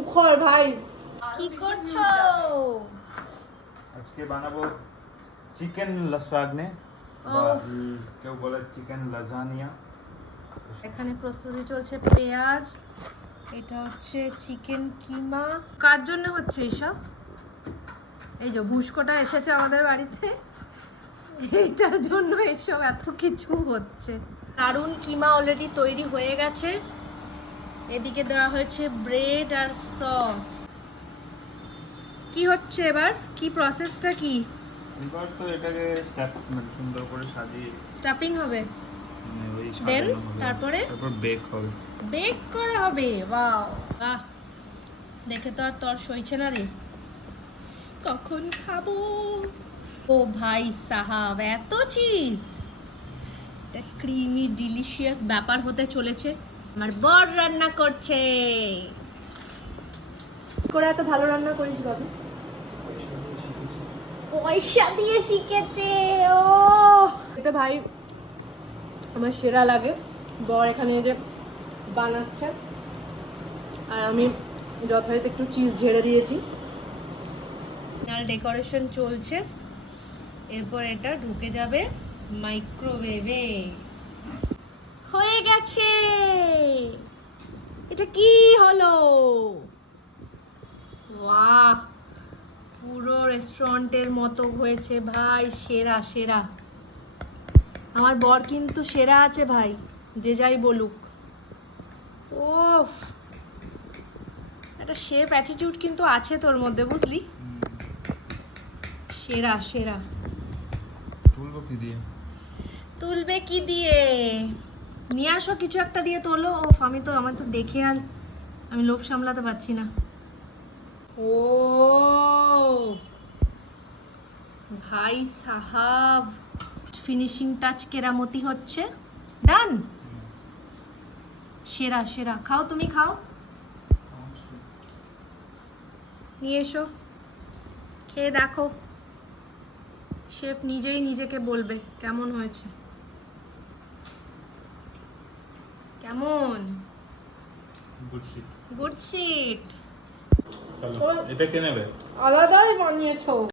তুখর ভাই কি করছো? আজকে বানাবো চিকেন লাসাগনে বা কেউ বলে চিকেন লাজানিয়া। এখানে প্রস্তুতি চলছে পেঁয়াজ, এটা হচ্ছে চিকেন কিমা। কার জন্য হচ্ছে এইসব? এই যে ভুস্কোটা এসেছে আমাদের বাড়িতে, এইটার জন্য এসব এত কিছু হচ্ছে। দারুন কিমা অলরেডি তৈরি হয়ে গেছে। এদিকে দেওয়া হয়েছে ব্রেড আর সস। কি হচ্ছে এবার? কি প্রসেসটা কি? এবার তো এটাকে সুন্দর করে সাজিয়ে স্টাফিং হবে, ওই দেন সাজানো হবে। তারপরে বেক হবে। বেক করা হবে। ওয়াও, বাহ, দেখে তো আর তর সইছে না রে, কখন খাবো। ও ভাই সাহাব, এত চিজ! এটা ক্রিমি ডিলিশিয়াস ব্যাপার হতে চলেছে। আমার বর রান্না করছে। করে এত ভালো রান্না করিস বাবু? পয়সা দিয়ে শিখেছে। ও এটা ভাই আমার সেরা লাগে। বর এখানে যে বানাচ্ছে আর আমি যথারীতি একটু চিজ ঝেড়ে দিয়েছি। আর ডেকোরেশন চলছে, এরপর এটা ঢুকে যাবে মাইক্রোওয়েভে। হয়ে গেছে। এটা কি হলো? বাহ, পুরো রেস্টুরেন্টের মতো হয়েছে ভাই, সেরা সেরা। আমার বর কিন্তু সেরা আছে ভাই, যে যাই বলুক। ওফ, একটা শেফ অ্যাটিটিউড কিন্তু আছে তোর মধ্যে, বুঝলি? সেরা সেরা। তুলবো কি দিয়ে? তুলবে কি দিয়ে? নিয়ে আসো কিছু একটা দিয়ে তোলো। ও আমার তো দেখে আর আমি লোভ সামলাতে পারছি না। ও ভাই সাহাব, ফিনিশিং টাচ কেরামতি হচ্ছে। ডান, সেরা সেরা। খাও, তুমি খাও, নিয়ে এসো, খেয়ে দেখো। শেফ নিজেই নিজেকে বলবে কেমন হয়েছে। কেমন? Good sheet. এটা কে নেবে? আলাদাই বানিয়েছো।